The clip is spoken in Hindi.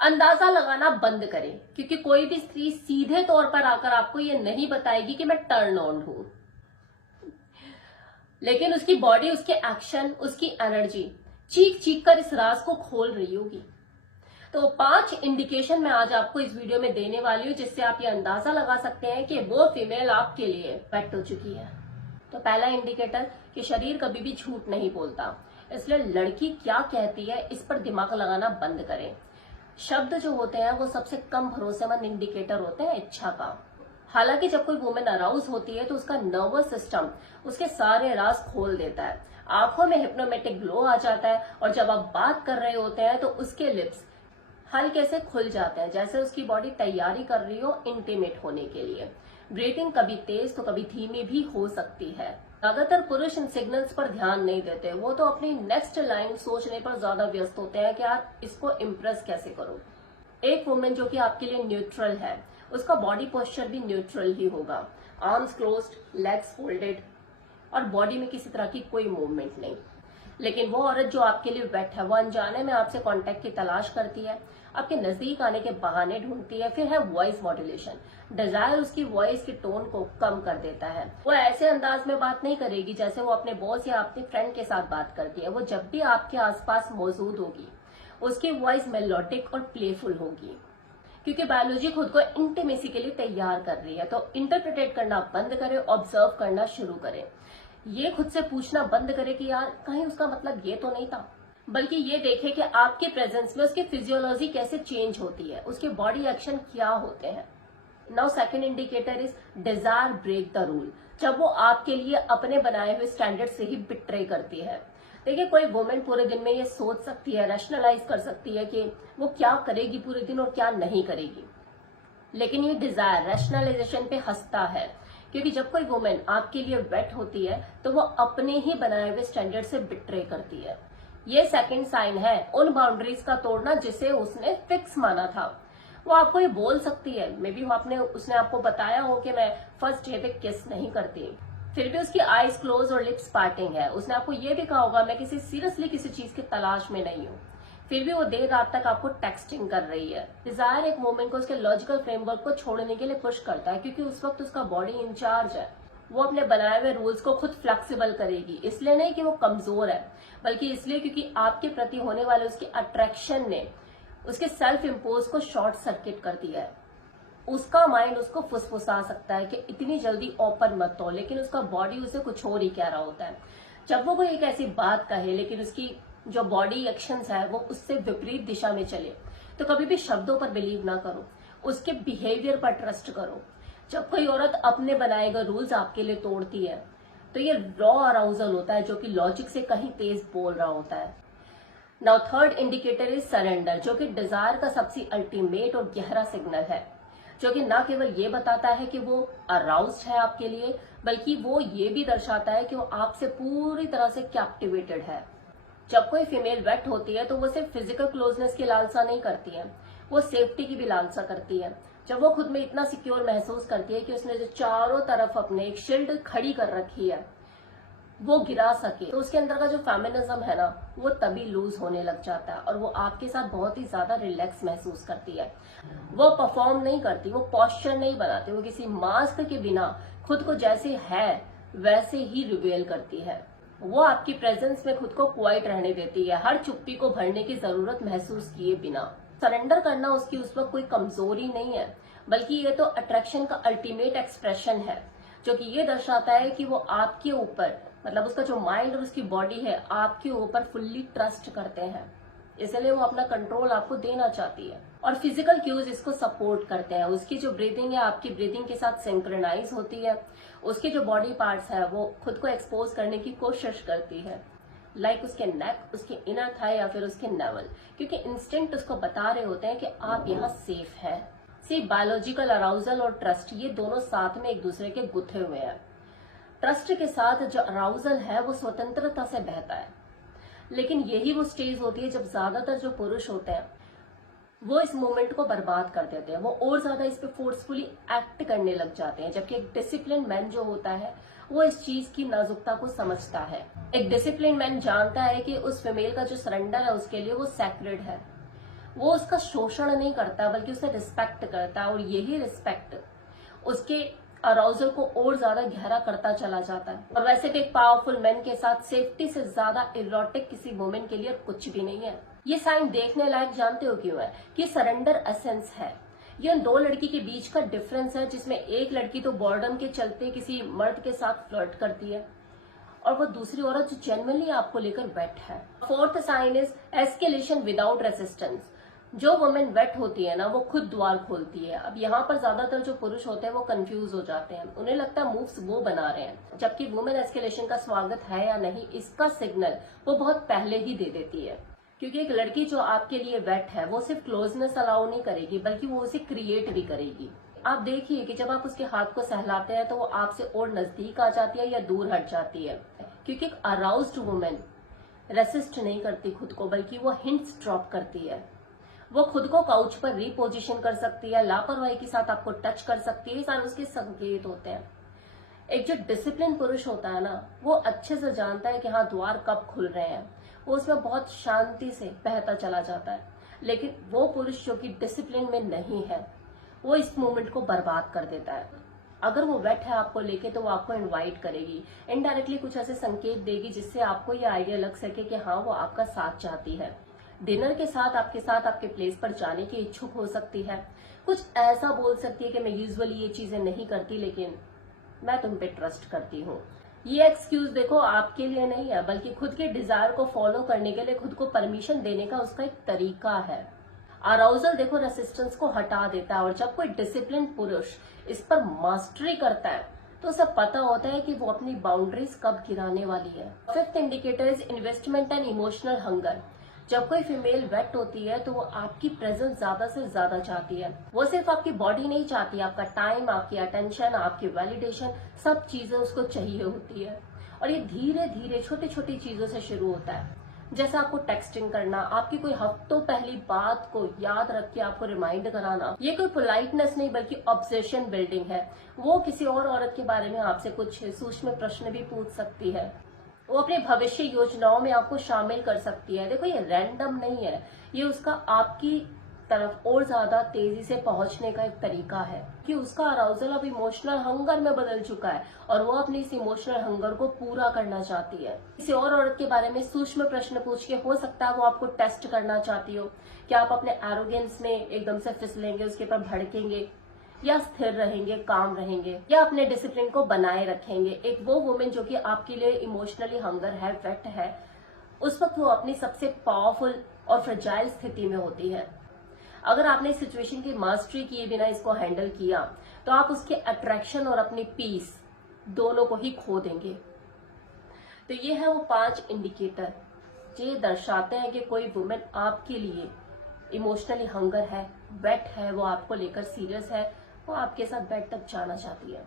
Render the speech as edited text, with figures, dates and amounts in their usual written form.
अंदाजा लगाना बंद करें, क्योंकि कोई भी स्त्री सीधे तौर पर आकर आपको ये नहीं बताएगी कि मैं टर्न ऑन हूं, लेकिन उसकी बॉडी, उसके एक्शन, उसकी एनर्जी चीख चीख कर इस राज को खोल रही होगी। तो 5 इंडिकेशन मैं आज आपको इस वीडियो में देने वाली हूँ, जिससे आप ये अंदाजा लगा सकते हैं कि वो फीमेल आपके लिए पेट हो चुकी है। तो पहला इंडिकेटर कि शरीर कभी भी झूठ नहीं बोलता, इसलिए लड़की क्या कहती है इस पर दिमाग लगाना बंद करें। शब्द जो होते हैं वो सबसे कम भरोसेमंद इंडिकेटर होते हैं इच्छा का। हालांकि जब कोई वुमेन अराउज होती है तो उसका नर्वस सिस्टम उसके सारे राज खोल देता है, आंखों में हिप्नोमेटिक ग्लो आ जाता है, और जब आप बात कर रहे होते हैं तो उसके लिप्स हल्के से खुल जाते हैं, जैसे उसकी बॉडी तैयारी कर रही हो इंटीमेट होने के लिए। ब्रीथिंग कभी तेज तो कभी धीमी भी हो सकती है। ज्यादातर पुरुष इन सिग्नल्स पर ध्यान नहीं देते, वो तो अपनी नेक्स्ट लाइन सोचने पर ज्यादा व्यस्त होते हैं कि यार इसको इम्प्रेस कैसे करो। एक वुमेन जो कि आपके लिए न्यूट्रल है, उसका बॉडी पोस्चर भी न्यूट्रल ही होगा। आर्म्स क्लोज्ड, लेग्स फोल्डेड, और बॉडी में किसी तरह की कोई मूवमेंट नहीं। लेकिन वो औरत जो आपके लिए वेट है, वो अनजाने में आपसे कांटेक्ट की तलाश करती है, आपके नजदीक आने के बहाने ढूंढती है। फिर है वॉइस मॉड्यूलेशन। डिजायर उसकी वॉइस की टोन को कम कर देता है। वो ऐसे अंदाज में बात नहीं करेगी जैसे वो अपने बॉस या अपने फ्रेंड के साथ बात करती है। वो जब भी आपके आसपास मौजूद होगी, उसकी वॉइस मेलोडिक और प्लेफुल होगी, क्योंकि बायोलॉजी खुद को इंटीमेसी के लिए तैयार कर रही है। तो इंटरप्रिटेट करना बंद करें, ऑब्जर्व करना शुरू करें। ये खुद से पूछना बंद करे कि यार कहीं उसका मतलब ये तो नहीं था, बल्कि ये देखे कि आपके प्रेजेंस में उसकी फिजियोलॉजी कैसे चेंज होती है, उसके बॉडी एक्शन क्या होते हैं। Now second indicator is desire break the rule. जब वो आपके लिए अपने बनाए हुए स्टैंडर्ड से ही बिट्रे करती है। देखिए, कोई वुमेन पूरे दिन में ये सोच सकती है, रैशनलाइज कर सकती है कि वो क्या करेगी पूरे दिन और क्या नहीं करेगी, लेकिन ये डिजायर रैशनलाइजेशन पे हंसता है, क्योंकि जब कोई वुमेन आपके लिए वेट होती है तो वो अपने ही बनाए हुए स्टैंडर्ड से बिट्रे करती है। ये सेकंड साइन है उन बाउंड्रीज का तोड़ना जिसे उसने फिक्स माना था। वो आपको ये बोल सकती है, मे बी उसने आपको बताया हो कि मैं फर्स्ट डे पे किस नहीं करती, फिर भी उसकी आईज क्लोज और लिप्स पार्टिंग है। उसने आपको ये भी कहा होगा मैं सीरियसली किसी चीज की तलाश में नहीं हूँ, फिर भी वो देर रात तक आपको टेक्सटिंग कर रही है। डिजायर एक वुमेन को उसके लॉजिकल फ्रेमवर्क को छोड़ने के लिए पुश करता है, क्योंकि उस वक्त उसका बॉडी इंचार्ज है। वो अपने बनाए हुए रूल्स को खुद फ्लेक्सिबल करेगी, इसलिए नहीं कि वो कमजोर है, बल्कि इसलिए क्योंकि आपके प्रति होने वाले उसकी अट्रैक्शन ने उसके सेल्फ इम्पोज को शॉर्ट सर्किट कर दिया है। उसका माइंड उसको फुसफुसा सकता है कि इतनी जल्दी ओपन मत हो, लेकिन उसका बॉडी उसे कुछ और ही कह रहा होता है। जब वो कोई एक ऐसी बात कहे लेकिन उसकी जो बॉडी एक्शंस है वो उससे विपरीत दिशा में चले, तो कभी भी शब्दों पर बिलीव ना करो, उसके बिहेवियर पर ट्रस्ट करो। जब कोई औरत अपने बनाए गए रूल्स आपके लिए तोड़ती है तो ये रॉ अराउजल होता है, जो कि लॉजिक से कहीं तेज बोल रहा होता है। Now third indicator is surrender, जो कि डिजायर का सबसे अल्टीमेट और गहरा सिग्नल है, जो कि न केवल ये बताता है कि वो अराउज्ड है आपके लिए, बल्कि वो ये भी दर्शाता है कि वो आपसे पूरी तरह से कैप्टिवेटेड है। जब कोई फीमेल वेट होती है तो वो सिर्फ फिजिकल क्लोजनेस की लालसा नहीं करती है, वो सेफ्टी की भी लालसा करती है। जब वो खुद में इतना सिक्योर महसूस करती है कि उसने जो चारों तरफ अपने एक शील्ड खड़ी कर रखी है वो गिरा सके, तो उसके अंदर का जो फेमिनिज्म है ना, वो तभी लूज होने लग जाता है और वो आपके साथ बहुत ही ज्यादा रिलैक्स महसूस करती है। वो परफॉर्म नहीं करती, वो पॉस्चर नहीं बनाती, वो किसी मास्क के बिना खुद को जैसे है वैसे ही रिवील करती है। वो आपकी प्रेजेंस में खुद को क्वाइट रहने देती है, हर चुप्पी को भरने की जरूरत महसूस किए बिना। सरेंडर करना उसकी उस वक्त कोई कमजोरी नहीं है, बल्कि ये तो अट्रैक्शन का अल्टीमेट एक्सप्रेशन है, जो कि ये दर्शाता है कि वो आपके ऊपर, मतलब उसका जो माइंड और उसकी बॉडी है, आपके ऊपर फुल्ली ट्रस्ट करते हैं, इसलिए वो अपना कंट्रोल आपको देना चाहती है। और फिजिकल क्यूज इसको सपोर्ट करते हैं। उसकी जो ब्रीदिंग है आपकी ब्रीदिंग के साथ सिंक्रोनाइज होती है, उसके जो बॉडी पार्ट्स है वो खुद को एक्सपोज करने की कोशिश करती है, लाइक उसके नेक, उसके इनर थाई या फिर उसके नेवल, क्योंकि इंस्टिंक्ट उसको बता रहे होते हैं कि आप यहाँ सेफ हैं। सी बायोलॉजिकल अराउजल और ट्रस्ट, ये दोनों साथ में एक दूसरे के गुथे हुए हैं। ट्रस्ट के साथ जो अराउजल है वो स्वतंत्रता से बहता है, लेकिन यही वो स्टेज होती है जब ज्यादातर जो पुरुष होते हैं वो इस मोमेंट को बर्बाद कर देते हैं, वो और ज्यादा इस पे फोर्सफुली एक्ट करने लग जाते हैं। जबकि एक डिसिप्लिन मैन जो होता है वो इस चीज की नाजुकता को समझता है। एक डिसिप्लिन मैन जानता है कि उस फीमेल का जो सरेंडर है उसके लिए वो सैक्रेड है, वो उसका शोषण नहीं करता बल्कि उसे रिस्पेक्ट करता है, और यही रिस्पेक्ट उसके अराउजल को और ज्यादा गहरा करता चला जाता है। और वैसे भी एक पावरफुल मैन के साथ सेफ्टी से ज्यादा इरोटिक किसी वुमेन के लिए कुछ भी नहीं है। ये साइन देखने लायक जानते हो क्यों है? कि सरेंडर एसेंस है। ये उन दो लड़की के बीच का डिफरेंस है, जिसमें एक लड़की तो बॉर्डम के चलते किसी मर्द के साथ फ्लर्ट करती है और वो दूसरी औरत जो जेन्युइनली आपको लेकर वेट है। Fourth sign is escalation without resistance. जो वुमेन वेट होती है ना, वो खुद द्वार खोलती है। अब यहाँ पर ज्यादातर जो पुरुष होते हैं वो कंफ्यूज हो जाते हैं, उन्हें लगता है मूव्स वो बना रहे हैं, जबकि वुमेन एस्केलेशन का स्वागत है या नहीं इसका सिग्नल वो बहुत पहले ही दे देती है। क्योंकि एक लड़की जो आपके लिए वेट है वो सिर्फ क्लोजनेस अलाउ नहीं करेगी बल्कि वो उसे क्रिएट भी करेगी। आप देखिए कि जब आप उसके हाथ को सहलाते हैं तो वो आपसे और नजदीक आ जाती है या दूर हट जाती है, क्योंकि एक अराउज्ड वुमेन रेसिस्ट नहीं करती खुद को, बल्कि वो हिंट्स ड्रॉप करती है। वो खुद को काउच पर रिपोजिशन कर सकती है, लापरवाही के साथ आपको टच कर सकती है, सारे उसके संकेत होते हैं। एक जो डिसिप्लिन पुरुष होता है ना, वो अच्छे से जानता है कि हाँ द्वार कब खुल रहे हैं, वो उसमें बहुत शांति से बहता चला जाता है। लेकिन वो पुरुष जो कि डिसिप्लिन में नहीं है, वो इस मोमेंट को बर्बाद कर देता है। अगर वो वेट है आपको लेके तो वो आपको इनवाइट करेगी, इनडायरेक्टली कुछ ऐसे संकेत देगी जिससे आपको ये आइडिया लग सके कि हाँ वो आपका साथ चाहती है। डिनर के साथ आपके प्लेस पर जाने की इच्छुक हो सकती है, कुछ ऐसा बोल सकती है कि मैं यूजुअली ये चीजें नहीं करती लेकिन मैं तुम पे ट्रस्ट करती हूँ। ये एक्सक्यूज देखो आपके लिए नहीं है, बल्कि खुद के डिजायर को फॉलो करने के लिए खुद को परमिशन देने का उसका एक तरीका है। अराउजल देखो रेसिस्टेंस को हटा देता है, और जब कोई डिसिप्लिन पुरुष इस पर मास्टरी करता है तो उसे पता होता है कि वो अपनी बाउंड्रीज कब गिराने वाली है। Fifth indicator is investment and emotional hunger. जब कोई फीमेल वेट होती है तो वो आपकी प्रेजेंस ज्यादा से ज्यादा चाहती है। वो सिर्फ आपकी बॉडी नहीं चाहती, आपका टाइम, आपकी अटेंशन, आपकी वैलिडेशन, सब चीजें उसको चाहिए होती है। और ये धीरे धीरे छोटी छोटी चीजों से शुरू होता है, जैसे आपको टेक्सटिंग करना, आपकी कोई हफ्तों पहली बात को याद रख के आपको रिमाइंड कराना। ये कोई पोलाइटनेस नहीं बल्कि ऑब्सेशन बिल्डिंग है। वो किसी और औरत के बारे में आपसे कुछ सूक्ष्म प्रश्न भी पूछ सकती है, वो अपने भविष्य योजनाओं में आपको शामिल कर सकती है। देखो ये रैंडम नहीं है, ये उसका आपकी तरफ और ज्यादा तेजी से पहुंचने का एक तरीका है कि उसका अराउजल अब इमोशनल हंगर में बदल चुका है और वो अपनी इस इमोशनल हंगर को पूरा करना चाहती है। किसी और औरत के बारे में सूक्ष्म प्रश्न पूछ के हो सकता है वो आपको टेस्ट करना चाहती हो कि आप अपने एरोगेंस में एकदम से फिसलेंगे, उसके ऊपर भड़केंगे, या स्थिर रहेंगे, काम रहेंगे, या अपने डिसिप्लिन को बनाए रखेंगे। एक वो वुमेन जो कि आपके लिए इमोशनली हंगर है, वेट है, उस वक्त वो अपनी सबसे पावरफुल और फ्रेजाइल स्थिति में होती है। अगर आपने इस सिचुएशन की मास्टरी किए बिना इसको हैंडल किया तो आप उसके अट्रैक्शन और अपनी पीस दोनों को ही खो देंगे। तो ये है वो 5 इंडिकेटर जो ये दर्शाते हैं कि कोई वुमेन आपके लिए इमोशनली हंगर है, वेट है, वो आपको लेकर सीरियस है, वो आपके साथ बेड तक जाना चाहती है।